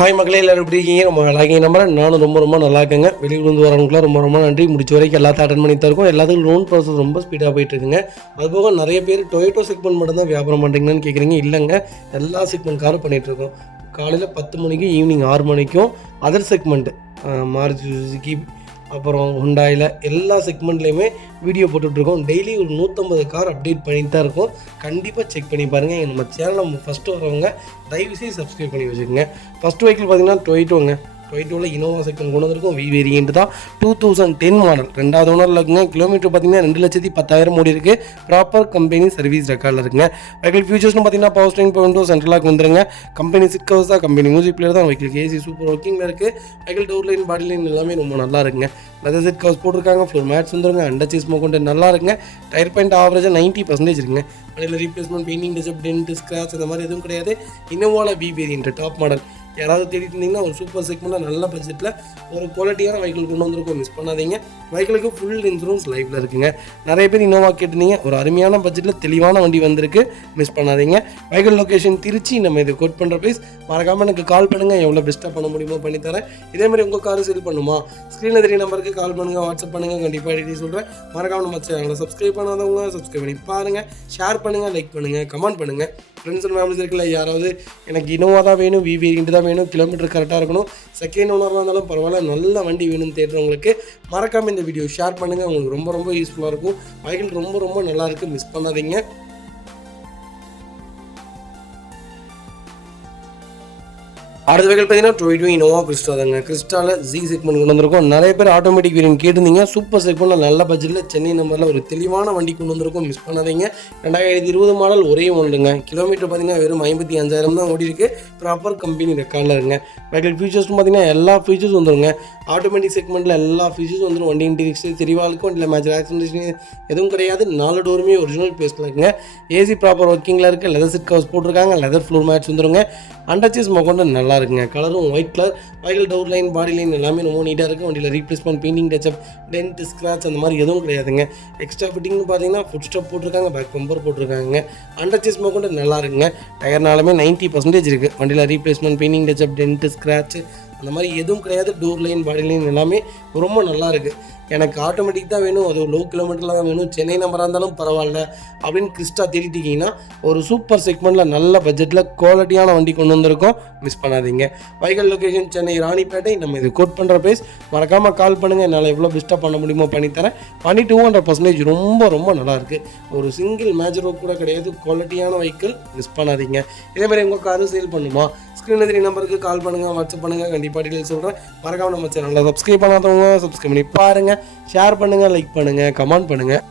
Hi மக்களே, எல்லாரும் எப்படி இருக்கீங்க? ரொம்ப நல்லா இருக்கீங்க. நானும் ரொம்ப நல்லா இருக்கேங்க. வெளியூர்லேருந்து வரவங்களுக்குலாம் ரொம்ப நன்றி. முடிச்ச வரைக்கும் எல்லாத்தையும் அட்டன் பண்ணி தருக்கோம். எல்லாத்துக்கும் லோன் ப்ராசஸ் ரொம்ப ஸ்பீடாக போயிட்டு இருக்குங்க. அதுபோக நிறைய பேர் டொயோட்டோ செக்மெண்ட் மட்டும் தான் வியாபாரம் பண்ணுறீங்கன்னு கேட்குறீங்க. இல்லைங்க, எல்லா செக்மெண்ட் காரும் பண்ணிகிட்ருக்கோம். காலையில் 10 மணிக்கு ஈவினிங் 6 மணிக்கும் அதர் செக்மெண்ட்டு மாருதி சுசுகி அப்புறம் ஹுண்டாயில் எல்லா செக்மெண்ட்லேயுமே வீடியோ போட்டுட்ருக்கோம். டெய்லி ஒரு 150 கார் அப்டேட் பண்ணிட்டு தான் இருக்கோம். கண்டிப்பாக செக் பண்ணி பாருங்கள். நம்ம சேனலை ஃபஸ்ட்டு வரவங்க தயவுசெய்து சப்ஸ்கிரைப் பண்ணி வச்சுக்கோங்க. ஃபஸ்ட் வெஹிக்கிள் பார்த்தீங்கன்னா டொயோட்டோவில் இனோவா செக்மெண்ட் கொண்டு வந்திருக்கும். வி வேரியன்ட் தான், 2010 மாடல், 2வது ஓனரில் இருக்குங்க. கிலோமீட்டர் பார்த்தீங்கன்னா 2,10,000 ஓடி இருக்குது. ப்ராப்பர் கம்பெனி சர்வீஸ் ரெக்கார்டில் இருக்குங்க. வெஹிக்கிள் ஃபியூச்சர்ஸ்னு பார்த்தீங்கன்னா power steering, power window, central lock வந்துருங்க. கம்பெனி சிட் கவர்ஸ் தான், கம்பெனி மியூசிக் பிளேயர் தான். வெஹிக்கிள் ஏசி சூப்பர் ஒர்க்கிங்கில் இருக்குது. Vehicle door line, body line எல்லாமே ரொம்ப நல்லா இருக்குங்க. லெதர் சிட் கவர்ஸ் போட்டிருக்காங்க. ஃப்ளோர் மேட்ஸ் வந்துருங்க. அண்டர் சீஸ் கொண்டு நல்லா இருக்குங்க. டயர் பாயிண்ட் ஆவரேஜாக 90% இருக்குங்க. அதில் replacement, painting, touch up, dent, scratch இந்த மாதிரி எதுவும் கிடையாது. இனோவாவில் வி வேரியன்ட் டாப் மாடல். யாராவது தேடிட்டு இருந்தீங்கன்னா ஒரு சூப்பர் செக்மெண்ட்டில் நல்ல பட்ஜெட்டில் ஒரு குவாலிட்டியான வெஹிக்கிள் கொண்டு வந்திருக்கோம். மிஸ் பண்ணாதீங்க. வெஹிக்கிளுக்கு ஃபுல் இன்சூரன்ஸ் லைஃப்பில் இருக்குங்க. நிறைய பேர் இனோவா கேட்டிருந்தீங்க. ஒரு அருமையான பட்ஜெட்டில் தெளிவான வண்டி வந்திருக்கு. மிஸ் பண்ணாதீங்க. Vehicle location Trichy. நம்ம இது கோட் பண்ணுற ப்ரைஸ். மறக்காமல் எனக்கு கால் பண்ணுங்கள். எவ்வளோ பெஸ்ட்டாக பண்ண முடியுமோ பண்ணித்தரேன். இதேமாதிரி உங்கள் காரு சேல் பண்ணுமா, ஸ்க்ரீனில் தெரிய நம்பருக்கு கால் பண்ணுங்கள், வாட்ஸ்அப் பண்ணுங்கள். கண்டிப்பாக டீட்டெயில் சொல்கிறேன். மறக்காமல் நம்ம சேனலை சப்ஸ்கிரைப் பண்ணாதவங்க சப்ஸ்கிரைப் பண்ணி பாருங்கள். ஷேர் பண்ணுங்கள், லைக் பண்ணுங்கள், கமெண்ட் பண்ணுங்கள். ஃப்ரெண்ட்ஸ் அண்ட் ஃபேமிலிஸ் இருக்குல்ல, யாராவது எனக்கு இனோவா தான் வேணும், வி வேரியன்ட் தான் வேணும், கிலோமீட்டர் கரெக்டாக இருக்கணும், செகண்ட் ஓனராக இருந்தாலும் பரவாயில்ல, நல்ல வண்டி வேணும்னு தேடுறவங்களுக்கு மறக்காமல் இந்த வீடியோ ஷேர் பண்ணுங்கள். உங்களுக்கு ரொம்ப யூஸ்ஃபுல்லாக இருக்கும். வெஹிக்கிள் ரொம்ப நல்லா இருக்குது. மிஸ் பண்ணாதீங்க. அடுத்த வெஹிக்கிள் பார்த்தீங்கன்னா டொயோட்டோ இனோவா கிறிஸ்டா தாங்க. கிறிஸ்டாவில் ஜி செக்மெண்ட் கொண்டு வந்திருக்கோம். நிறைய பேர் ஆட்டோமேட்டிக் வேரியன்ட் கேட்டிருந்தீங்க. சூப்பர் செக்மெண்ட்டில் நல்ல பட்ஜெட்டில் சென்னை நம்பரில் ஒரு தெளிவான வண்டி கொண்டு வந்திருக்கோம். மிஸ் பண்ணாதீங்க. 2020 மாடல், ஒரே ஒன்றுங்க. கிலோமீட்டர் பார்த்தீங்கன்னா வெறும் 55,000 தான் ஓடி இருக்குது. ப்ராப்பர் கம்பெனி ரெக்கார்டில் இருக்குங்க. வெஹிக்கிள் ஃபீச்சர்ஸ்னு பார்த்தீங்கன்னா எல்லா ஃபீச்சர்ஸ் வந்துருங்க. ஆட்டோமேட்டிக் செக்மெண்ட்டில் எல்லா ஃபீச்சர்ஸ் வந்துடும். வண்டி இன்டீரியர் தெளிவாக இல்லை, மேட்ச் ஆக்சிடென்ட் எதுவும் கிடையாது. 4 டோருமே ஒரிஜினல் பேஸில் இருக்குங்க. ஏசி ப்ராப்பர் ஒர்க்கிங்கில் இருக்குது. லெதர் சிட் கவர்ஸ் போட்டிருக்காங்க. லெதர் ஃப்ளோர் மேட்ச் வந்துருங்க. அண்டர் சீஸ் கொண்டு நல்லா இருக்குங்க. கலரும் white colour. Vehicle door line, body line எல்லாமே ரொம்ப நீட்டாக இருக்குது. வண்டியில் replacement, painting, touch up, dent, scratch அந்த மாதிரி எதுவும் கிடையாதுங்க. எக்ஸ்ட்ரா ஃபிட்டிங்னு பார்த்தீங்கன்னா ஃபுட் ஸ்டெப் போட்டிருக்காங்க, பேக் பம்பர் போட்டிருக்காங்க. அண்டர் சீஸ் கொண்டு நல்லா இருக்குங்க. டயர்னாலுமே 90% இருக்குது. வண்டியில் replacement, painting, touch up, dent, scratch அந்த மாதிரி எதுவும் கிடையாது. டோர் லைன், பாடி லைன் எல்லாமே ரொம்ப நல்லா இருக்குது. எனக்கு ஆட்டோமேட்டிக் தான் வேணும், அது லோ கிலோமீட்டரில் தான் வேணும், சென்னை நம்பராக இருந்தாலும் பரவாயில்ல அப்படின்னு கிறிஸ்டா தேடிட்டிங்கன்னா ஒரு சூப்பர் செக்மெண்ட்டில் நல்ல பட்ஜெட்டில் குவாலிட்டியான வண்டி கொண்டு வந்திருக்கோம். மிஸ் பண்ணாதீங்க. Vehicle location Chennai Ranipet. நம்ம இது கோட் பண்ணுற ப்ரைஸ். மறக்காமல் கால் பண்ணுங்கள். என்னால் எவ்வளோ பெஸ்ட்டாக பண்ண முடியுமோ பண்ணித்தரேன். 200% ரொம்ப நல்லாயிருக்கு. ஒரு சிங்கிள் மேஜர் ஒர்க் கூட கிடையாது. குவாலிட்டியான வெஹிக்கிள். மிஸ் பண்ணாதீங்க. இதேமாதிரி உங்கள் காரும் சேல் பண்ணுமா, ஸ்க்ரீனில் தெரிய நம்பருக்கு கால் பண்ணுங்கள், வாட்ஸ்அப் பண்ணுங்கள். கண்டிப்பாக டீட்டெயில் சொல்கிறேன். மறக்காமல் நம்ம சேனலில் சப்ஸ்கிரைப் பண்ணாதவங்க சப்ஸ்கிரைப் பண்ணி பாருங்கள். ஷேர் பண்ணுங்கள், லைக் பண்ணுங்கள், கமெண்ட் பண்ணுங்கள்.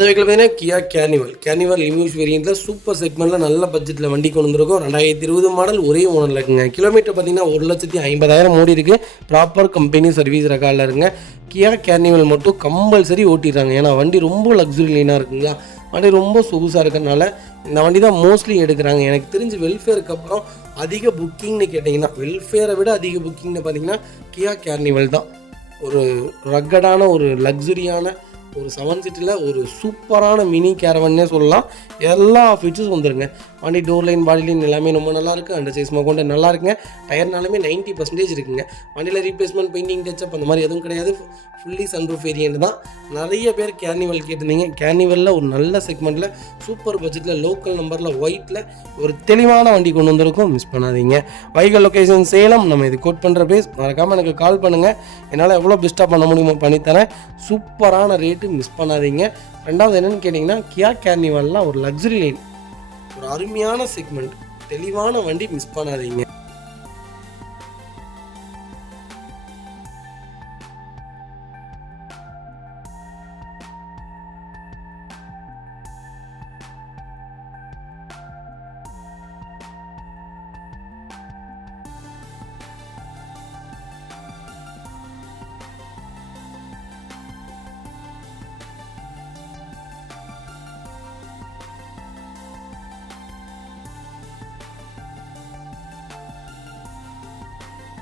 வெஹிக்கிள் பார்த்தீங்கன்னா கியா கேர்னிவல் லிமியூஸ் வேரியண்ட்டில் சூப்பர் செக்மெண்ட்டில் நல்ல பட்ஜெட்டில் வண்டி கொண்டு வந்திருக்கும். 2020 மாடல், ஒரே ஓனரில் இருக்குங்க. கிலோமீட்டர் பார்த்தீங்கன்னா 1,50,000 ஓடி இருக்குது. ப்ராப்பர் கம்பெனி சர்வீஸ் ரெக்கார்டில் இருக்குங்க. கியா கேர்னிவல் மட்டும் கம்பல்சரி ஓட்டிடுறாங்க. ஏன்னா வண்டி ரொம்ப லக்ஸுரி லைனாக இருக்குங்களா, வண்டி ரொம்ப சொகுசாக இருக்கிறதுனால இந்த வண்டி தான் மோஸ்ட்லி எடுக்கிறாங்க. எனக்கு தெரிஞ்சு வெல்ஃபேருக்கு அப்புறம் அதிக புக்கிங்னு கேட்டிங்கன்னா, வெல்ஃபேரை விட அதிக புக்கிங்னு பார்த்தீங்கன்னா கியா கேர்னிவல் தான். ஒரு ரக்கடான, ஒரு லக்ஸுரியான, ஒரு 7 சீட்டில் ஒரு சூப்பரான மினி கேரவன்னே சொல்லலாம். எல்லா ஃபீச்சர்ஸ் வந்துருங்க. வண்டி டோர் லைன், பாடி லைன் எல்லாமே ரொம்ப நல்லாயிருக்கு. அண்டர் சைஸ் கொண்டு நல்லா இருக்குங்க. டயர்னாலுமே 90% இருக்குங்க. வண்டியில் ரீப்ளேஸ்மெண்ட், பெயிண்டிங், டச்சப் அந்த மாதிரி எதுவும் கிடையாது. ஃபுல்லி சன்ரூஃப் வேரியன்ட் தான். நிறைய பேர் கேர்னிவல் கேட்டிருந்தீங்க. கேர்னிவலில் ஒரு நல்ல செக்மெண்ட்டில் சூப்பர் பட்ஜெட்டில் லோக்கல் நம்பரில் ஒயிட்டில் ஒரு தெளிவான வண்டி கொண்டு வந்திருக்கும். மிஸ் பண்ணாதீங்க. Vehicle location Salem. நம்ம இது கோட் பண்ணுற ப்ரைஸ். மறக்காமல் எனக்கு கால் பண்ணுங்கள். என்னால் எவ்வளோ பெஸ்ட்டாக பண்ண முடியுமோ பண்ணித்தரேன். சூப்பரான ரேட்டு. மிஸ் பண்ணாதீங்க. ரெண்டாவது என்னென்னு கேட்டிங்கன்னா, கியா கேர்னிவல்லாம் ஒரு லக்ஸுரி லைன், ஒரு அருமையான செக்மெண்ட், தெளிவான வண்டி. மிஸ் பண்ணாதீங்க.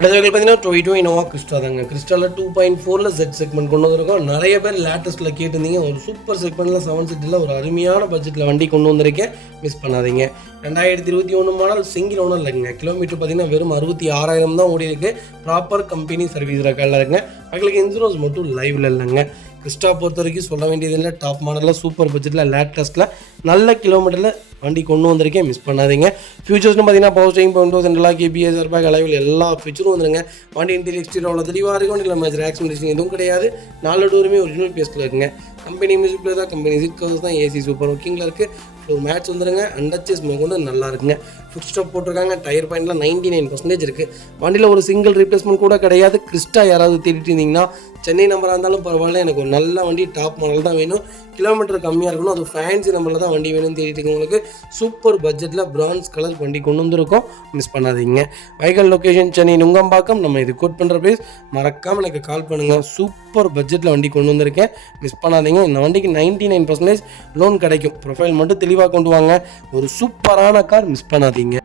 அடுத்த வெஹிக்கிள் பார்த்தீங்கன்னா டொயோட்டோ இனோவா கிறிஸ்டா தாங்க. கிறிஸ்டாவில் 2.4ல் Z செக்மெண்ட் கொண்டு வந்திருக்கோம். நிறைய பேர் லேட்டஸ்ட்டில் கேட்டிருந்தீங்க. ஒரு சூப்பர் செக்மெண்ட்டில் 7 சீட்டில் ஒரு அருமையான பட்ஜெட்டில் வண்டி கொண்டு வந்திருக்கேன். மிஸ் பண்ணாதீங்க. 2021 மாடல் சிங்கிள் ஓனர் இல்லைங்க. கிலோமீட்டர் பார்த்தீங்கன்னா வெறும் 66,000 தான் ஓடி இருக்கு. ப்ராப்பர் கம்பெனி சர்வீஸ் ரெக்கார்டில் இருக்குங்க. அவங்களுக்கு இன்சூரன்ஸ் மட்டும் லைவில் இல்லைங்க. கிறிஸ்டா பொறுத்த வரைக்கும் சொல்ல வேண்டியது இல்லை. டாப் மாடலில் சூப்பர் பட்ஜெட்டில் லேட்டஸ்ட்டில் நல்ல கிலோமீட்டரில் வண்டி கொண்டு வந்திருக்கேன். மிஸ் பண்ணாதீங்க. ஃபியூச்சர்ஸ்னு பார்த்தீங்கன்னா பவர் ஸ்டீரிங், பவுண்டோ, சென்ட்ரலாக, கேபிஎஸ், ஏர்பேக், அலைவில் எல்லா ஃபியூச்சரும் வந்துருங்க. வண்டி இன்டீரியர் எக்ஸ்டீரியர் அவ்வளோ தெளிவாக இருக்கும். இல்லை மேஜர் ஆக்சிடென்ட் எதுவும் கிடையாது. 4 டோருமே ஒரிஜினல் பேஸ்ட்டில் இருக்குங்க. கம்பெனி மியூசிக் பிளேயர் தான், கம்பெனி சீட் கவர்ஸ் தான், ஏசி சூப்பர் ஒர்க்கிங்கில் இருக்குது. ஃப்ளோர் மேட்ச் வந்துருங்க. அண்டச்சஸ் கொண்டு நல்லா இருக்குங்க. ஃபுட் ஸ்டாப் போட்டிருக்காங்க. டயர் பாயிண்ட்லாம் 99% இருக்குது. வண்டியில் ஒரு சிங்கிள் ரீப்ளேஸ்மெண்ட் கூட கிடையாது. கிறிஸ்டா யாராவது தேடிட்டு இருந்தீங்கன்னா சென்னை நம்பராக இருந்தாலும் பரவாயில்ல, எனக்கு ஒரு நல்ல வண்டி டாப் மாடல் தான் வேணும், கிலோமீட்டர் கம்மியாக இருக்கணும், அது ஃபேன்சி நம்பரில் தான் வண்டி வேணும்னு தேடிட்டு இருக்கவங்களுக்கு சூப்பர் பட்ஜெட்டில் பிரான்ஸ் கலர் வண்டி கொண்டு வந்திருக்கோம். மிஸ் பண்ணாதீங்க. Vehicle location Chennai Nungambakkam. நம்ம இது கோட் பண்ணுற ப்ரைஸ் மறக்காமல் எனக்கு கால் பண்ணுங்கள். சூப்பர் பட்ஜெட்டில் வண்டி கொண்டு வந்திருக்கேன். மிஸ் பண்ணாதீங்க. இந்த வண்டிக்கு 99% லோன் கிடைக்கும். ப்ரொஃபைல் மட்டும் தெளிவாக கொண்டு வாங்க. ஒரு சூப்பரான கார். மிஸ் பண்ணாதீங்க.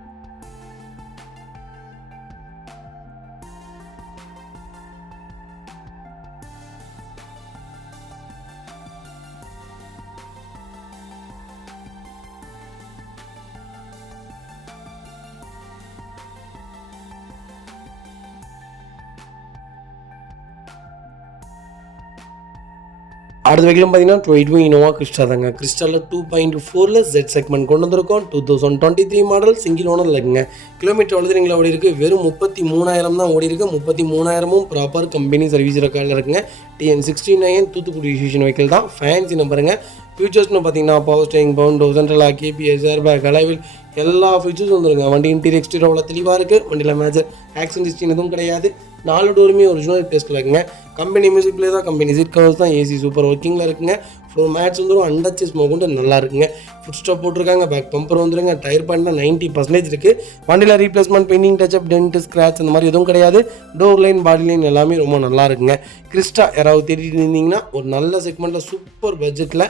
அடுத்த வெஹிக்கிளும் பார்த்தீங்கன்னா டொயோட்டோ இனோவா கிறிஸ்டா தாங்க. கிறிஸ்டாவில் 2.4ல் Z செக்மெண்ட் கொண்டு வந்திருக்கோம். 2023 மாடல் சிங்கிள் ஓனர் இருக்குங்க. கிலோமீட்டர் எவ்வளோ ஓடி இருக்குது? வெறும் 33,000 தான் ஓடி இருக்குது. 33,000ம் ப்ராப்பர் கம்பெனி சர்வீஸ் ரெக்கார்டில் இருக்குங்க. TN69 தூத்துக்குடி ரிஜிஸ்ட்ரேஷன் வெஹிக்கிள் தான். ஃபேன்சி நம்பருங்க. ஃபியூச்சர்ஸ்னு பார்த்தீங்கன்னா பவர் ஸ்டீரிங், பவுண்டோ, சென்ட்ரலாக, கேபிஎஸ், ஏர்பேக், அலைவில் எல்லா ஃபீச்சர்ஸும் வந்துருங்க. வண்டி இன்டீரியர் எக்ஸ்டீரியர் அவ்வளோ தெளிவாக இருக்குது. வண்டியில் மேஜர் ஆக்சிடென்ட் எதுவும் கிடையாது. 4 டோருமே ஒரிஜினல் டெஸ்ட்டில் இருக்குங்க. கம்பெனி மியூசிக் பிளே தான், கம்பெனி சீட் கவர்ஸ் தான், ஏசி சூப்பர் ஒர்க்கிங்கில் இருக்குங்க. ஃப்ளோர் மேட்ச் வந்துடும். அண்டச்சஸ் கொண்டு நல்லா இருக்குங்க. ஃபுட் ஸ்டாப் போட்டிருக்காங்க. பேக் பம்பர் வந்துருங்க. டயர் பாயிண்ட்லாம் 90% இருக்குது. வண்டியில் replacement, painting, touch up, dent, scratch அந்த மாதிரி எதுவும் கிடையாது. டோர் லைன், பாடி லைன் எல்லாமே ரொம்ப நல்லா இருக்குங்க. கிறிஸ்டா யாராவது தேடிட்டு இருந்தீங்கன்னா ஒரு நல்ல செக்மெண்ட்டில் சூப்பர் பட்ஜெட்டில்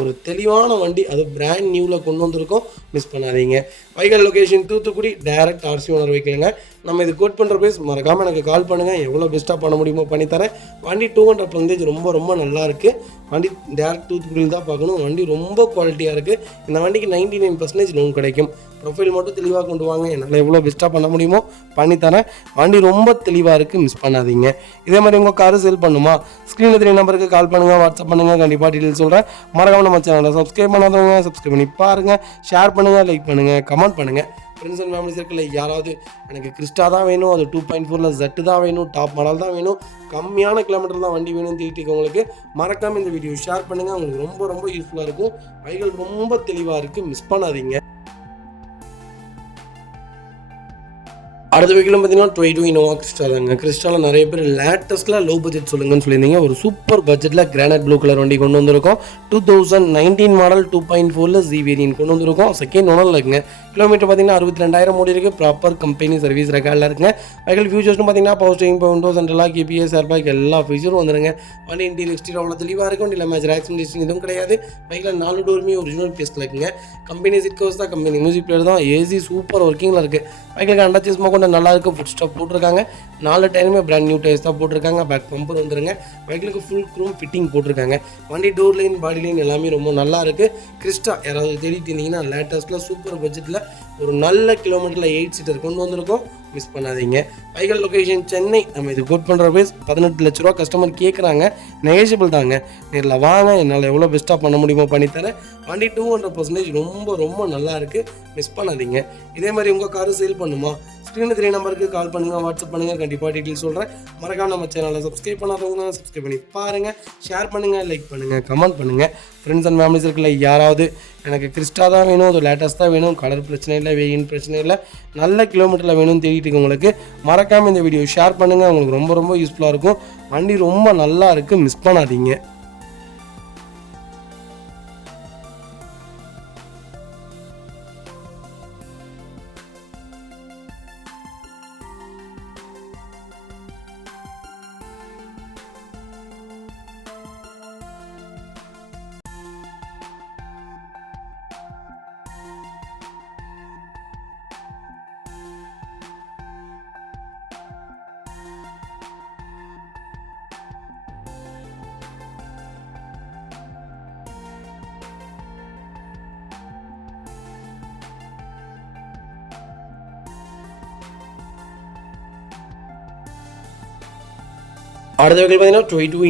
ஒரு தெளிவான வண்டி, அது பிராண்ட் நியூவில் கொண்டு வந்திருக்கோம். மிஸ் பண்ணாதீங்க. Vehicle location Thoothukudi. Direct RC owner வைக்கலுங்க. நம்ம இது கோட் பண்ணுற ப்ரைஸ் மறக்காமல் எனக்கு கால் பண்ணுங்கள். எவ்வளோ பெஸ்ட்டாக பண்ண முடியுமோ பண்ணித்தரேன். வண்டி 200% ரொம்ப ரொம்ப நல்லா இருக்குது. வண்டி டேரக்ட் தூத்துக்குடியில் தான் பார்க்கணும். வண்டி ரொம்ப குவாலிட்டியாக இருக்குது. இந்த வண்டிக்கு 99% லோன் கிடைக்கும். ப்ரொஃபைல் மட்டும் தெளிவாக கொண்டு வாங்க. என்னால் எவ்வளோ பெஸ்ட்டாக பண்ண முடியுமோ பண்ணித்தரேன். வண்டி ரொம்ப தெளிவாக இருக்குது. மிஸ் பண்ணாதீங்க. இதே மாதிரி உங்கள் காரு சேல் பண்ணுமா? ஸ்க்ரீனில் 3 நம்பருக்கு கால் பண்ணுங்கள், வாட்ஸ்அப் பண்ணுங்கள். கண்டிப்பாக டீட்டெயில் சொல்கிறேன். மறக்காமல் நம்ம சேனலை சப்ஸ்கிரைப் பண்ணாதவங்க சப்ஸ்கிரைப் பண்ணி பாருங்கள். ஷேர் பண்ணுங்கள், லைக் பண்ணுங்கள், கமெண்ட் பண்ணுங்கள். ஃப்ரெண்ட்ஸ் அண்ட் ஃபேமிலி சர்க்கிளில் யாராவது எனக்கு கிறிஸ்டா தான் வேணும், அது 2.4ல் Z தான் வேணும், டாப் மாடல் தான் வேணும், கம்மியான கிலோமீட்டர் தான் வண்டி வேணும்னு தேடிட்டு உங்களுக்கு மறக்காமல் இந்த வீடியோ ஷேர் பண்ணுங்கள். உங்களுக்கு ரொம்ப ரொம்ப யூஸ்ஃபுல்லாக இருக்கும். வைகள் ரொம்ப தெளிவாக இருக்குது. மிஸ் பண்ணாதீங்க. அடுத்த வெஹிக்கிளும் பார்த்தீங்கன்னா டொயோட்டோ இனோவா கிறிஸ்டா தாங்க. கிறிஸ்டாவில் நிறைய பேர் லேட்டஸ்ட்டில் லோ பட்ஜெட் சொல்லுங்கன்னு சொல்லியிருந்தீங்க. ஒரு சூப்பர் பட்ஜெட்டில் கிரானைட் ப்ளூ கலர் வண்டி கொண்டு வந்திருக்கோம். 2019 மாடல் 2.4ல் Z வேரியன்ட் கொண்டு வந்திருக்கோம். செகண்ட் ஓனரில் இருக்குங்க. கிலோமீட்டர் பார்த்தீங்கன்னா 62,000 ஓடி இருக்குது. ப்ராப்பர் கம்பெனி சர்வீஸ் ரெக்கார்டில் இருக்குங்க. வெஹிக்கிள் ஃபியூச்சர்ஸ்னு பார்த்தீங்கன்னா பவர் ஸ்டீரிங், பவுண்டோ, சென்ட்ரலாக, கேபிஎஸ், ஏர்பேக் எல்லா ஃபீச்சரும் வந்துருங்க. வண்டி இன்டீரியர் எக்ஸ்டீரியர் அவ்வளோ தெளிவாக இருக்கும். இல்லை மேஜர் ஆக்சிடென்ட் எதுவும் கிடையாது. வெஹிக்கிள் 4 டோருமே ஒரிஜினல் பேஸ்ட்டில் இருக்குங்க. கம்பெனி சீட் கவர்ஸ் தான், கம்பெனி மியூசிக் பிளேயர் தான், ஏசி சூப்பர் ஒர்க்கிங்கில் இருக்குது. வெஹிக்கிளுக்கு அண்டச்சஸ் கொண்டு நல்லா இருக்குது. ஃபுட் ஸ்டாப் போட்டிருக்காங்க. 4 டயருமே பிராண்ட் நியூ டயர்ஸ் தான் போட்டிருக்காங்க. பேக் பம்பர் வந்துருங்க. வெஹிக்கிளுக்கு ஃபுல் க்ரோம் ஃபிட்டிங் போட்டிருக்காங்க. வண்டி டோர் லைன், பாடி லைன் எல்லாமே ரொம்ப நல்லா இருக்குது. கிறிஸ்டா யாராவது தேடிட்டு இருந்தீங்கன்னா லேட்டஸ்ட்டில் சூப்பர் பட்ஜெட்டில் ஒரு நல்ல கிலோமீட்டரில் 8 சீட்டர் கொண்டு வந்திருக்கோம். மிஸ் பண்ணாதீங்க. Vehicle location Chennai. நம்ம இது கோட் பண்ணுற ப்ரைஸ் 18 லட்ச ரூபா. கஸ்டமர் கேட்குறாங்க. நெகோஷியபிள் தாங்க. நேரில் வாங்க, என்னால் எவ்வளோ பெஸ்ட்டாக பண்ண முடியுமோ பண்ணித்தரேன். வண்டி 200% ரொம்ப ரொம்ப நல்லா இருக்குது. மிஸ் பண்ணாதீங்க. இதே மாதிரி உங்கள் காரு சேல் பண்ணுமா? ஸ்க்ரீனில் 3 நம்பருக்கு கால் பண்ணுங்கள், வாட்ஸ்அப் பண்ணுங்கள். கண்டிப்பாக டீட்டெயில் சொல்கிறேன். மறக்காம நம்ம சேனலை சப்ஸ்கிரைப் பண்ணாதவங்க சப்ஸ்கிரைப் பண்ணி பாருங்கள். ஷேர் பண்ணுங்கள், லைக் பண்ணுங்கள், கமெண்ட் பண்ணுங்கள். ஃப்ரெண்ட்ஸ் அண்ட் ஃபேமிலிஸ் இருக்குல்ல, யாராவது எனக்கு கிறிஸ்டா தான் வேணும், அது லேட்டஸ்ட்டாக வேணும், கலர் பிரச்சனை இல்லை, வெயின் பிரச்சனை இல்லை, நல்ல கிலோமீட்டரில் வேணும்னு தேடிட்டு இருக்கவங்களுக்கு மறக்காமல் இந்த வீடியோ ஷேர் பண்ணுங்கள். உங்களுக்கு ரொம்ப ரொம்ப யூஸ்ஃபுல்லாக இருக்கும். வண்டி ரொம்ப நல்லா இருக்குது. மிஸ் பண்ணாதீங்க. அடுத்த வெஹிக்கிள் பார்த்தீங்கன்னா டொயோட்டோ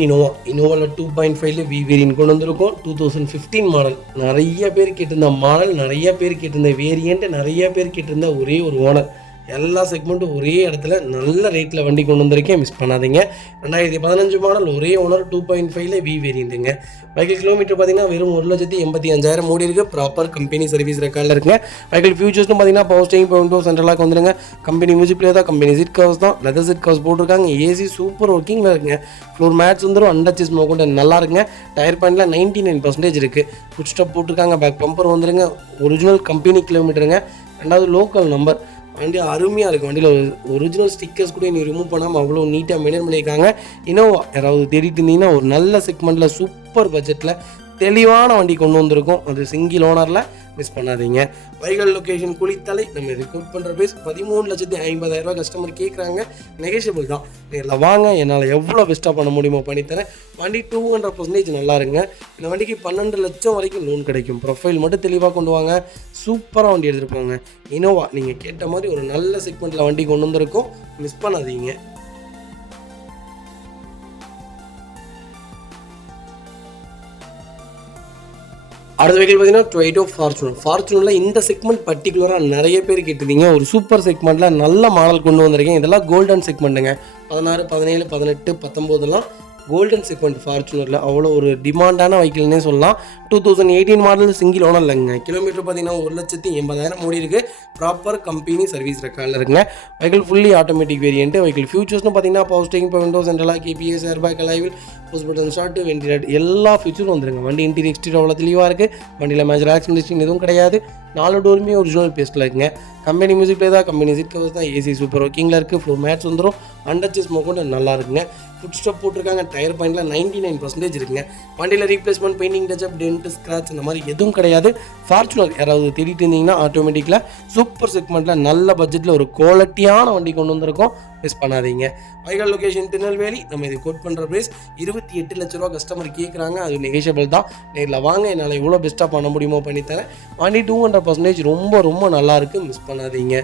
இனோவாவில் 2.5 வி வேரியன்ட் கொண்டு வந்திருக்கோம். 2015 மாடல். நிறைய பேர் கேட்டிருந்த மாடல், நிறைய பேர் கேட்டிருந்த வேரியன்ட், நிறைய பேர் கேட்டிருந்த ஒரே ஒரு ஓனர். எல்லா செக்மெண்ட்டும் ஒரே இடத்துல நல்ல ரேட்டில் வண்டி கொண்டு வந்திருக்கேன், மிஸ் பண்ணாதீங்க. 2015 மாடல், ஒரே ஓனர், 2.5 வி வேரியண்ட்டுங்க. வெஹிக்கிள் கிலோமீட்டர் பார்த்தீங்கன்னா வெறும் 1,85,000 ஓடி இருக்குது. ப்ராப்பர் கம்பெனி சர்வீஸ் ரெக்கார்டில் இருக்குங்க. வெஹிக்கிள் ஃபியூச்சர்ஸ்னு பார்த்தீங்கன்னா பவர் ஸ்டீரிங், பவர் விண்டோ, சென்ட்ரலாக வந்துருங்க. கம்பெனி மியூசிக் பிளேயர் தான், கம்பெனி சீட் கவர்ஸ் தான், லெதர் சீட் கவர்ஸ் போட்டிருக்காங்க. ஏசி சூப்பர் ஒர்க்கிங்கில் இருக்குங்க. ஃப்ளோர் மேட்ஸ் வந்துடும், அண்டர்ச்சிஸ் மோகொண்டு நல்லா இருக்குங்க. டயர் பாயிண்டில் 99% இருக்குது. ஃபுட் ஸ்டெப் போட்டிருக்காங்க. பேக் பம்பர் வந்துருங்க. ஒரிஜினல் கம்பெனி கிலோமீட்டருங்க. ரெண்டாவது லோக்கல் நம்பர். வண்டி அருமையாக இருக்குது. வண்டியில் ஒரிஜினல் ஸ்டிக்கர்ஸ் கூட இன்னும் ரிமூவ் பண்ணாமல் அவ்வளோ நீட்டாக மெயின்டைன் பண்ணியிருக்காங்க. இனோவா யாராவது தேடிட்டு இருந்தீங்கன்னா ஒரு நல்ல செக்மெண்ட்டில் சூப்பர் பட்ஜெட்டில் தெளிவான வண்டி கொண்டு வந்திருக்கோம். அது சிங்கிள் ஓனரில், மிஸ் பண்ணாதீங்க. வைகல் லொக்கேஷன் குளித்தலை. நம்ம இது கோட் பண்ணுற ப்ரைஸ் 13,50,000 கஸ்டமர் கேட்குறாங்க. நெகோஷியபிள் தான். நேரில் வாங்க, என்னால் எவ்வளோ பெஸ்ட்டாக பண்ண முடியுமோ பண்ணித்தரேன். வண்டி 200% நல்லா இருங்க. இந்த வண்டிக்கு 12 லட்சம் வரைக்கும் லோன் கிடைக்கும். ப்ரொஃபைல் மட்டும் தெளிவாக கொண்டு வாங்க. சூப்பராக வண்டி எடுத்துகிட்டு போங்க. இனோவா நீங்கள் கேட்ட மாதிரி ஒரு நல்ல செக்மெண்ட்டில் வண்டி கொண்டு வந்திருக்கோம், மிஸ் பண்ணாதீங்க. அடுத்த வெஹிக்கிள் பார்த்தீங்கன்னா டொயோட்டோ ஃபார்ச்சுனர். இந்த செக்மெண்ட் பர்டிகுலராக நிறைய பேர் கேட்டிருந்தீங்க. ஒரு சூப்பர் செக்மெண்ட்டில் நல்ல மாடல் கொண்டு வந்திருக்கேன். இதெல்லாம் கோல்டன் செக்மெண்ட்டுங்க. 16, 17, 18, 19 கோல்டன் செக்மெண்ட் ஃபார்ச்சுனரில் அவ்வளோ ஒரு டிமாண்டான வெஹிக்கிள்னே சொல்லலாம். 2018 மாடல், சிங்கிள் ஓனர் இல்லைங்க. கிலோமீட்டர் பார்த்தீங்கன்னா 1,80,000 ஓடி இருக்குது. ப்ராப்பர் கம்பெனி சர்வீஸ் ரெக்கார்டில் இருக்குங்க. Vehicle fully automatic variant. Vehicle ஃபியூச்சர்ஸ்னு பார்த்தீங்கன்னா power steering, power window, central lock கேபிஎஸ், airbag, alloy wheel, push button start, ventilator, எல்லா ஃபீச்சரும் வந்துருங்க. வண்டி இன்டீரியர் எக்ஸ்டீரியர் அவ்வளோ தெளிவாக இருக்குது. வண்டியில் மேஜர் ஆக்சிடென்ட் எதுவும் கிடையாது. 4 டோருமே ஒரிஜினல் பேஸ்ட்டில் இருக்குங்க. கம்பெனி மியூசிக் பிளே தான், கம்பெனி சீட் கவர்ஸ் தான், ஏசி சூப்பர் ஒர்க்கிங்கில் இருக்குது. ஃப்ளோர் மேட்ஸ் வந்துடும், அண்டர்ச்சிஸ் மோகொண்டு நல்லா இருக்குங்க. ஃபுட் ஸ்டெப் போட்டிருக்காங்க. டயர் பாயிண்டில் 99% இருக்குங்க. வண்டியில் replacement, painting, touch up, dent, scratch இந்த மாதிரி எதுவும் கிடையாது. ஃபார்ச்சுனர் யாராவது தேடிட்டு இருந்தீங்கன்னா ஆட்டோமேட்டிக்கில் சூப்பர் செக்மெண்ட்டில் நல்ல பட்ஜெட்டில் ஒரு குவாலிட்டியான வண்டி கொண்டு வந்திருக்கோம், மிஸ் பண்ணாதீங்க. வைகல் லொக்கேஷன் திருநெல்வேலி. நம்ம இது கோட் பண்ணுற ப்ரைஸ் 28 லட்ச ரூபா கஸ்டமர் கேட்குறாங்க. அது நெகோஷியபிள் தான். நேரில் வாங்க, என்னால் எவ்வளோ பெஸ்ட்டாக பண்ண முடியுமோ பண்ணித்தரேன். வண்டி 200% ரொம்ப ரொம்ப நல்லா இருக்குது, மிஸ் பண்ணாதீங்க.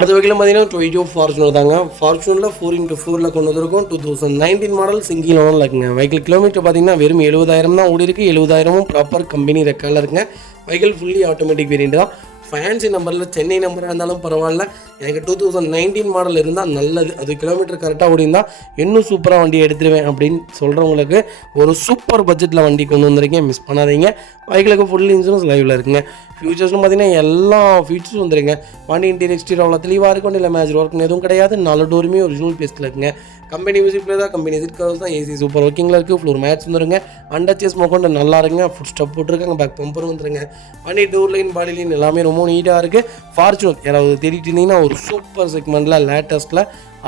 அடுத்த வெஹிக்கிள் பார்த்தீங்கன்னா டொயோட்டோ ஃபார்ச்சுனர் தாங்க. ஃபார்ச்சுனரில் 4x4 கொண்டு வந்திருக்கோம். 2019 மாடல், சிங்கிள் ஓனரில் இருக்குங்க. வெஹிக்கிள் கிலோமீட்டர் பார்த்தீங்கன்னா வெறும் 70,000 தான் ஓடி இருக்குது. 70,000 ப்ராப்பர் கம்பெனி ரெக்கார்டில் இருக்குங்க. வெஹிக்கிள் ஃபுல்லி ஆட்டோமேட்டிக் வேரியன்ட் தான். ஃபேன்சி நம்பரில் சென்னை நம்பராக இருந்தாலும் பரவாயில்ல. எனக்கு 2019 மாடல் இருந்தால் நல்லது. அது கிலோமீட்டர் கரெக்டாக ஓடிந்தால் இன்னும் சூப்பராக வண்டி எடுத்துருவேன் அப்படின்னு சொல்கிறவங்களுக்கு ஒரு சூப்பர் பட்ஜெட்டில் வண்டி கொண்டு வந்திருக்கேன், மிஸ் பண்ணாதீங்க. பைக்கிலுக்கு ஃபுல் இன்சூரன்ஸ் லைவில் இருக்குங்க. ஃபியூச்சர்ஸ்னு பார்த்தீங்கன்னா எல்லா ஃபீச்சர்ஸும் வந்துருங்க. வண்டி இன்டீரியர் எக்ஸ்டீரியர் அவ்வளோ தெளிவாக இருக்கும். இல்லை மேஜர் ஒர்க்னு எதுவும் கிடையாது. 4 டோருமே ஒரிஜினல் பேஸ்ட்டில் இருக்குங்க. கம்பெனி மியூசிக் பிளே தான், கம்பெனி சீட் கவர்ஸ் தான், ஏசி சூப்பர் ஒர்க்கிங்கில் இருக்குது. ஃப்ளோர் மேட்ஸ் வந்துருங்க. அண்டர்ச்சிஸ் மோகொண்டு நல்லா இருக்குங்க. ஃபுட் ஸ்டெப் போட்டிருக்காங்க. பேக் பம்பர் வந்துருங்க. வண்டி டோர் லைன், பாடி லைன் எல்லாமே ரொம்ப நீட்டாக இருக்குது. ஃபார்ச்சுனர் யாராவது தேடிட்டு இருந்தீங்கன்னா ஒரு சூப்பர் செக்மெண்ட்டில், லேட்டஸ்ட்டில்,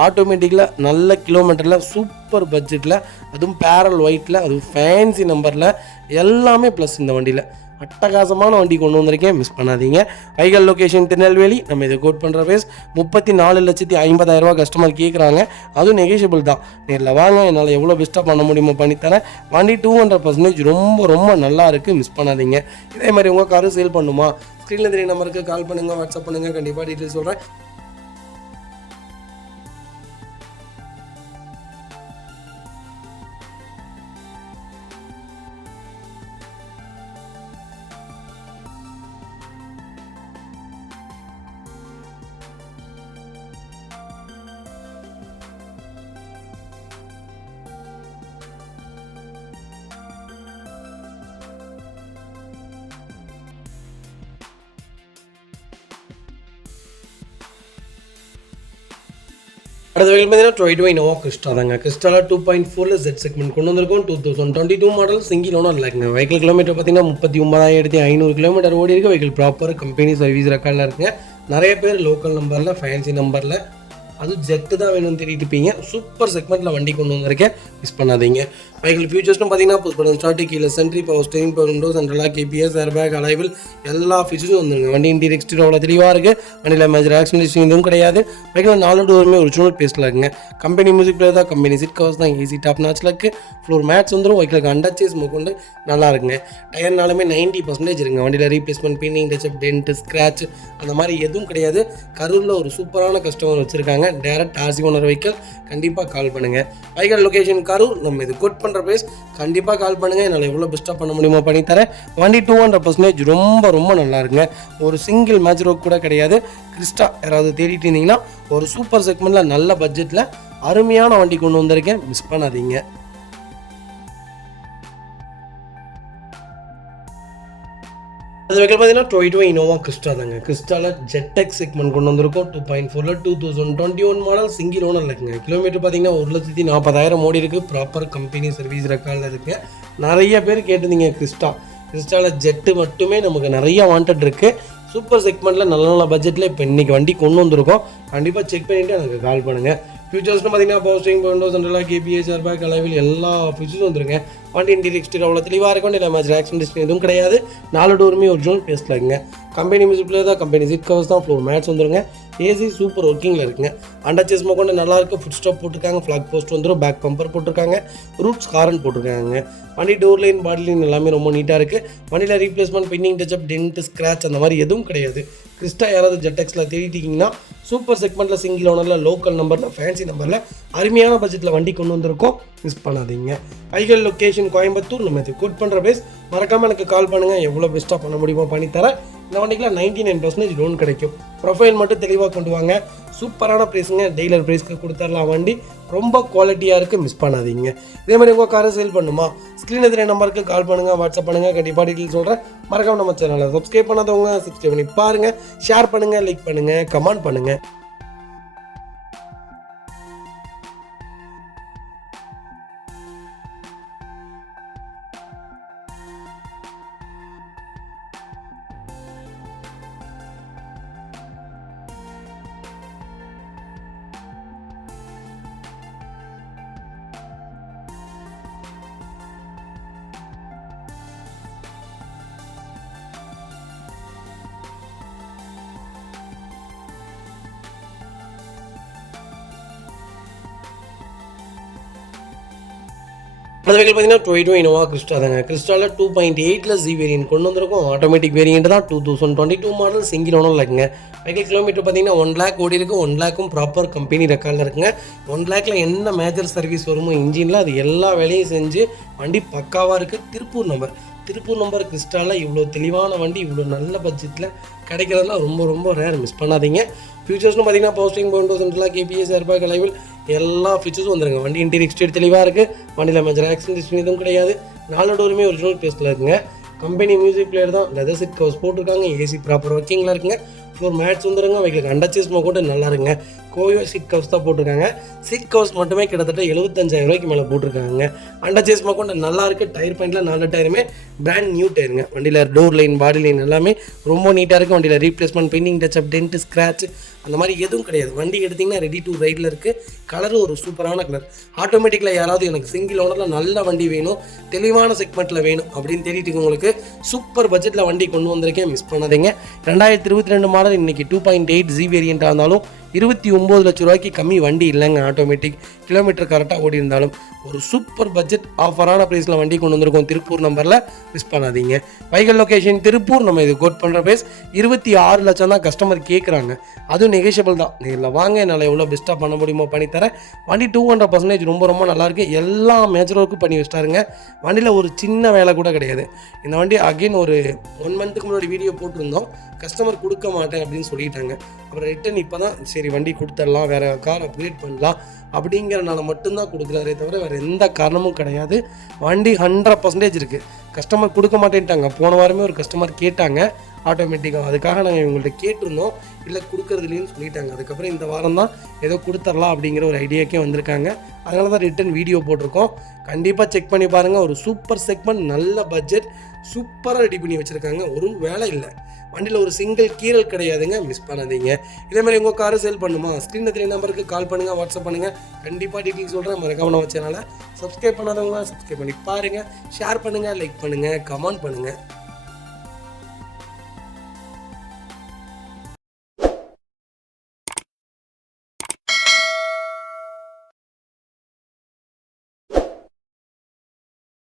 ஆட்டோமேட்டிக்கில், நல்ல கிலோமீட்டரில், சூப்பர் பட்ஜெட்டில், அதுவும் பேரல் ஒயிட்டில், அதுவும் ஃபேன்சி நம்பரில் எல்லாமே ப்ளஸ். இந்த வண்டியில் அட்டகாசமான வண்டி கொண்டு வந்திருக்கேன், மிஸ் பண்ணாதீங்க. வைகல் லொக்கேஷன் திருநெல்வேலி. நம்ம இதை கோட் பண்ணுற ப்ரைஸ் 34,50,000 கஸ்டமர் கேட்குறாங்க. அதுவும் நெகோஷியபிள் தான். நேரில் வாங்க, என்னால் எவ்வளோ பெஸ்ட்டாக பண்ண முடியுமோ பண்ணித்தரேன். வண்டி 200% ரொம்ப ரொம்ப நல்லா இருக்குது, மிஸ் பண்ணாதீங்க. இதே மாதிரி உங்கள் காரும் சேல் பண்ணுமா? ஸ்க்ரீனில் தெரிய நம்பருக்கு கால் பண்ணுங்கள், வாட்ஸ்அப் பண்ணுங்கள். கண்டிப்பாக டீட்டெயில்ஸ் சொல்கிறேன். அடுத்த வெஹிக்கிள் பார்த்தீங்கன்னா டொயோட்டா இனோவா கிறிஸ்டா தாங்க. கிறிஸ்டால 2.4 Z செக்மெண்ட் கொண்டு வந்திருக்கோம். 2022 மாடல் சிங்கிள் ஓனர் இல்லைங்க. வெஹிக்கிள் கிலோமீட்டர் பார்த்தீங்கன்னா 39,500 கிலோமீட்டர் ஓடி இருக்கு. வெஹிக்கிள் ப்ராப்பர் கம்பெனி சர்வீஸ் ரெக்கார்டில் இருக்குங்க. நிறைய பேர் லோக்கல் நம்பரில் ஃபேன்சி நம்பரில் அதுவும் ஜெட்டு தான் வேணும்னு தேடிட்டு இருப்பீங்க. சூப்பர் செக்மெண்ட்டில் வண்டி கொண்டு வந்திருக்கேன், மிஸ் பண்ணாதீங்க. வெஹிக்கிள் ஃபியூச்சர்ஸ்னு பார்த்தீங்கன்னா புதுப்படம் ஸ்டார்ட் கீழே சென்ட்ரி power steering power window central lock கேபிஎஸ் ஏர்பேக் அலைவில் எல்லா ஃபீச்சர்ஸும் வந்துருங்க. வண்டி இன்டீரியர் எக்ஸ்டீரியர் அவ்வளோ தெளிவாக இருக்குது. வண்டியில் மேஜர் ஆக்சிடென்ட் எதுவும் கிடையாது. வெஹிக்கிள் 4 டோருமே ஒரிஜினல் பேஸ்ட்டில் இருக்குங்க. கம்பெனி மியூசிக் பிளேயர் தான், கம்பெனி சீட் கவர்ஸ் தான், ஏசி டாப் நாச்சில் இருக்குது. ஃப்ளோர் மேட்ஸ் வந்துடும். வெஹிக்கிளுக்கு அண்டர்ச்சேஸ் கொண்டு நல்லா இருக்குங்க. டயர்னாலுமே 90% இருக்குங்க. வண்டியில் replacement painting touch up dent scratch அந்த மாதிரி எதுவும் கிடையாது. கரூரில் ஒரு சூப்பரான கஸ்டமர் வச்சுருக்காங்க. டேரக்ட் ஆர்சி ஓனர் வெஹிக்கிள், கண்டிப்பாக கால் பண்ணுங்கள். Vehicle location Karur. நம்ம இது கோட் பண்ணுற ப்ரைஸ் கண்டிப்பாக கால் பண்ணுங்கள். என்னால் எவ்வளோ பெஸ்ட்டாக பண்ண முடியுமோ பண்ணித்தரேன். வண்டி 200% ரொம்ப ரொம்ப நல்லா இருக்குங்க. ஒரு சிங்கிள் மேட்ச் ரோக் கூட கிடையாது. கிறிஸ்டா யாராவது தேடிட்டு இருந்தீங்கன்னா ஒரு சூப்பர் செக்மெண்ட்டில் நல்ல பட்ஜெட்டில் அருமையான வண்டி கொண்டு வந்திருக்கேன், மிஸ் பண்ணாதீங்க. அது வெஹிக்கிள் பார்த்தீங்கன்னா டொயோட்டா இனோவா கிறிஸ்டா தாங்க. கிறிஸ்டால ஜெட்டெக் செக்மெண்ட் கொண்டு வந்திருக்கோம். 2.4 2021 மாடல் சிங்கிள் ஓனர் இருக்குங்க. கிலோமீட்டர் பார்த்தீங்கன்னா 1,40,000 ஓடி இருக்குது. ப்ராப்பர் கம்பெனி சர்வீஸ் ரெக்கார்டில் இருக்குது. நிறைய பேர் கேட்டிருந்தீங்க கிறிஸ்டால ஜெட்டு மட்டுமே நமக்கு நிறைய வாண்டட் இருக்குது. சூப்பர் செக்மெண்ட்டில் நல்ல நல்ல பட்ஜெட்டில் இப்போ இன்றைக்கி வண்டி கொண்டு வந்திருக்கோம். கண்டிப்பாக செக் பண்ணிவிட்டு எனக்கு கால் பண்ணுங்கள். ஃபியூச்சர்ஸ்னு பார்த்தீங்கன்னா பவர் ஸ்டீரிங் விண்டோ சென்ட்ரலாக கேபிஎஸ் ஏர்பேக் அலைவில் எல்லா ஃபீச்சர்ஸும் வந்துருங்க. வண்டி இன்டீரியர் எக்ஸ்டீரியர் அவ்வளோ தெளிவாக இருக்கும். இல்லை மேட்ச் ஆக்சிடென்ட் எதுவும் கிடையாது. 4 டோருமே ஒரிஜினல் பேஸ்ட்டில் இருக்குங்க. கம்பெனி மியூசிக் பிளேயர் தான், கம்பெனி சீட் கவர்ஸ் தான், ஃப்ளோர் மேட்ஸ் வந்துருங்க. ஏசி சூப்பர் ஒர்க்கிங்கில் இருக்குங்க. அண்டர்ச்சேஸ் கொண்டு நல்லா இருக்குது. ஃபுட் ஸ்டாப் போட்டிருக்காங்க. ஃப்ளாக் போஸ்ட் வந்துடும். பேக் பம்பர் போட்டிருக்காங்க. ரூட்ஸ் ஹாரன் போட்டிருக்காங்க. வண்டி டோர் லைன் பாடி லைன் எல்லாமே ரொம்ப நீட்டாக இருக்குது. வண்டியில் replacement painting touch up dent scratch அந்த மாதிரி எதுவும் கிடையாது. கிறிஸ்டா யாராவது ஜெட்டெக்ஸில் தேடிட்டிங்கன்னா சூப்பர் செக்மெண்ட்டில் சிங்கிள் ஓனரில் லோக்கல் நம்பரில் ஃபேன்சி நம்பரில் அருமையான பட்ஜெட்டில் வண்டி கொண்டு வந்திருக்கோம், மிஸ் பண்ணாதீங்க. Vehicle location Coimbatore. நம்ம இது கோட் பண்ணுற பேஸ் மறக்காமல் எனக்கு கால் பண்ணுங்கள். எவ்வளோ பெஸ்ட்டாக பண்ண முடியுமோ பண்ணித்தரேன். இந்த வண்டிக்கெலாம் 99% லோன் கிடைக்கும். ப்ரொஃபைல் மட்டும் தெளிவாக கொண்டு வாங்க. சூப்பரான ப்ரைஸுங்க. டீலர் ப்ரைஸ்க்கு கொடுத்துடலாம். வண்டி ரொம்ப குவாலிட்டியாக இருக்குது, மிஸ் பண்ணாதீங்க. இதே மாதிரி உங்கள் காரை சேல் பண்ணுமா, ஸ்க்ரீன் எதிரே நம்பருக்கு கால் பண்ணுங்கள், வாட்ஸ்அப் பண்ணுங்கள். கண்டிப்பாக டீட்டெயில் சொல்கிறேன். மறக்காம நம்ம சேனலை சப்ஸ்கிரைப் பண்ணாதவங்க சப்ஸ்கிரைப் பண்ணி பாருங்கள். ஷேர் பண்ணுங்கள், லைக் பண்ணுங்கள், கமெண்ட் பண்ணுங்கள். அந்த வெஹிக்கிள் பார்த்தீங்கன்னா டொயோட்டா இனோவா கிறிஸ்டா தாங்க. கிறிஸ்டால 2.8 ஜி வேரியன்ட் கொண்டு வந்திருக்கும். ஆட்டோமேட்டிக் வேரியன்ட் தான். 2022 மாடல் சிங்கிள் ஓனர் இருக்குங்க. வெஹிக்கிள் கிலோமீட்டர் பார்த்தீங்கன்னா 1 லேக் ஓடி இருக்குது. 1 லேக்கும் ப்ராப்பர் கம்பெனி ரெக்கார்டில் இருக்குங்க. 1 லேக்கில் என்ன மேஜர் சர்வீஸ் வருமோ இன்ஜினில் அது எல்லா வேலையும் செஞ்சு வண்டி பக்காவாக இருக்குது. திருப்பூர் நம்பர் கிறிஸ்டால இவ்வளோ தெளிவான வண்டி இவ்வளோ நல்ல பட்ஜெட்டில் கிடைக்கிறதுலாம் ரொம்ப ரொம்ப ரேர், மிஸ் பண்ணாதீங்க. ஃபியூச்சர்ஸ்னு பார்த்தீங்கன்னா பவர் ஸ்டீரிங் விண்டோ சென்ட்ரலாக கேபிஎஸ் ஏர்பேக் அலைவில் எல்லா ஃபீச்சர்ஸும் வந்துருங்க. வண்டி இன்டீரியர் எக்ஸ்டீரியர் தெளிவாக இருக்குது. வண்டியில் மேஜர் ஆக்சிடென்ட் எதுவும் கிடையாது. 4 டோருமே ஒரிஜினல் பேஸ்ட்டில் இருக்குங்க. கம்பெனி மியூசிக் பிளேயர் தான், லெதர் சீட் கவர்ஸ் போட்டிருக்காங்க. ஏசி ப்ராப்பர் ஒர்க்கிங்கில் இருக்குங்க. ஃப்ளோர் மேட்ஸ் வந்துருங்க. வெஹிக்கிளுக்கு அண்டர்ச்சேஸ் கூட நல்லா இருக்குங்க. கோயோ சீட் கவர்ஸ் தான் போட்டிருக்காங்க. சீட் கவர்ஸ் மட்டுமே கிட்டத்தட்ட 75,000 ரூபாய்க்கு மேலே போட்டிருக்காங்க. அண்டர்ச்சேஸ் கூட நல்லா இருக்குது. டயர் பாயிண்டில் 4 டயருமே பிராண்ட் நியூ டயருங்க. வண்டியில் டோர் லைன் பாடி லைன் எல்லாமே ரொம்ப நீட்டாக இருக்குது. வண்டியில் replacement painting touch up dent scratch அந்த மாதிரி எதுவும் கிடையாது. வண்டி எடுத்திங்கன்னா ரெடி டு ரைடில் இருக்குது. கலரு ஒரு சூப்பரான கலர். ஆட்டோமேட்டிக்கில் யாராவது எனக்கு சிங்கிள் ஓனரில் நல்ல வண்டி வேணும், தெளிவான செக்மெண்ட்டில் வேணும் அப்படின்னு தேடிட்டு உங்களுக்கு சூப்பர் பட்ஜெட்டில் வண்டி கொண்டு வந்திருக்கேன், மிஸ் பண்ணாதீங்க. 2022 மாடல் இன்றைக்கி 2.8 ஜி வேரியண்ட்டாக இருந்தாலும் 29 லட்ச ரூபாய்க்கு கம்மி வண்டி இல்லைங்க. ஆட்டோமேட்டிக் கிலோமீட்டர் கரெக்டாக ஓடி இருந்தாலும் ஒரு சூப்பர் பட்ஜெட் ஆஃபரான ப்ரைஸில் வண்டி கொண்டு வந்திருக்கோம். திருப்பூர் நம்பரில், மிஸ் பண்ணாதீங்க. Vehicle location Tiruppur. நம்ம இது கோட் பண்ணுற ப்ரைஸ் 26 லட்சம் தான் கஸ்டமர் கேட்குறாங்க. அதுவும் நெகோஷியபிள் தான். நேரில் வாங்க, என்னால் எவ்வளோ பெஸ்ட்டாக பண்ண முடியுமோ பண்ணித்தரேன். வண்டி 200% ரொம்ப ரொம்ப நல்லாயிருக்கு. எல்லா மேஜர் ஒர்க்கும் பண்ணி வச்சிட்டாருங்க. வண்டியில் ஒரு சின்ன வேலை கூட கிடையாது. இந்த வண்டி அகெயின் ஒரு 1 மந்த்துக்கு முன்னாடி வீடியோ போட்டிருந்தோம். கஸ்டமர் கொடுக்க மாட்டேன் அப்படின்னு சொல்லிட்டாங்க. அப்புறம் ரிட்டன் இப்போ தான் சரி வண்டி கொடுத்துடலாம், வேறு கார் அப்கிரேட் பண்ணலாம் அப்படிங்கிறனால மட்டும்தான் கொடுக்குறாரே தவிர வேறு எந்த காரணமும் கிடையாது. வண்டி 100% இருக்குது. கஸ்டமர் கொடுக்க மாட்டேன்ட்டாங்க. போன வாரமே ஒரு கஸ்டமர் கேட்டாங்க, ஆட்டோமேட்டிக்காக. அதுக்காக நாங்கள் இவங்கள்ட்ட கேட்டிருந்தோம், இல்லை கொடுக்கறது இல்லைன்னு சொல்லிட்டாங்க. அதுக்கப்புறம் இந்த வாரம் தான் ஏதோ கொடுத்துர்லாம் அப்படிங்கிற ஒரு ஐடியாக்கே வந்திருக்காங்க. அதனால தான் ரிட்டன் வீடியோ போட்டிருக்கோம். கண்டிப்பாக செக் பண்ணி பாருங்கள். ஒரு சூப்பர் செக்மெண்ட், நல்ல பட்ஜெட், சூப்பராக ரெடி பண்ணி வச்சுருக்காங்க. ஒரு வேலை இல்லை, வண்டியில் ஒரு சிங்கிள் கீரல் கிடையாதுங்க. மிஸ் பண்ணாதீங்க. இதேமாதிரி உங்கள் காரை சேல் பண்ணுமா, ஸ்க்ரீனில் தெரிய நம்பருக்கு கால் பண்ணுங்கள், வாட்ஸ்அப் பண்ணுங்கள். கண்டிப்பாக டீட்டெயில் சொல்கிறேன். மறக்காம நம்ம சேனலை சப்ஸ்கிரைப் பண்ணாதவங்க சப்ஸ்கிரைப் பண்ணி பாருங்கள். ஷேர் பண்ணுங்கள், லைக் பண்ணுங்கள், கமெண்ட் பண்ணுங்கள்.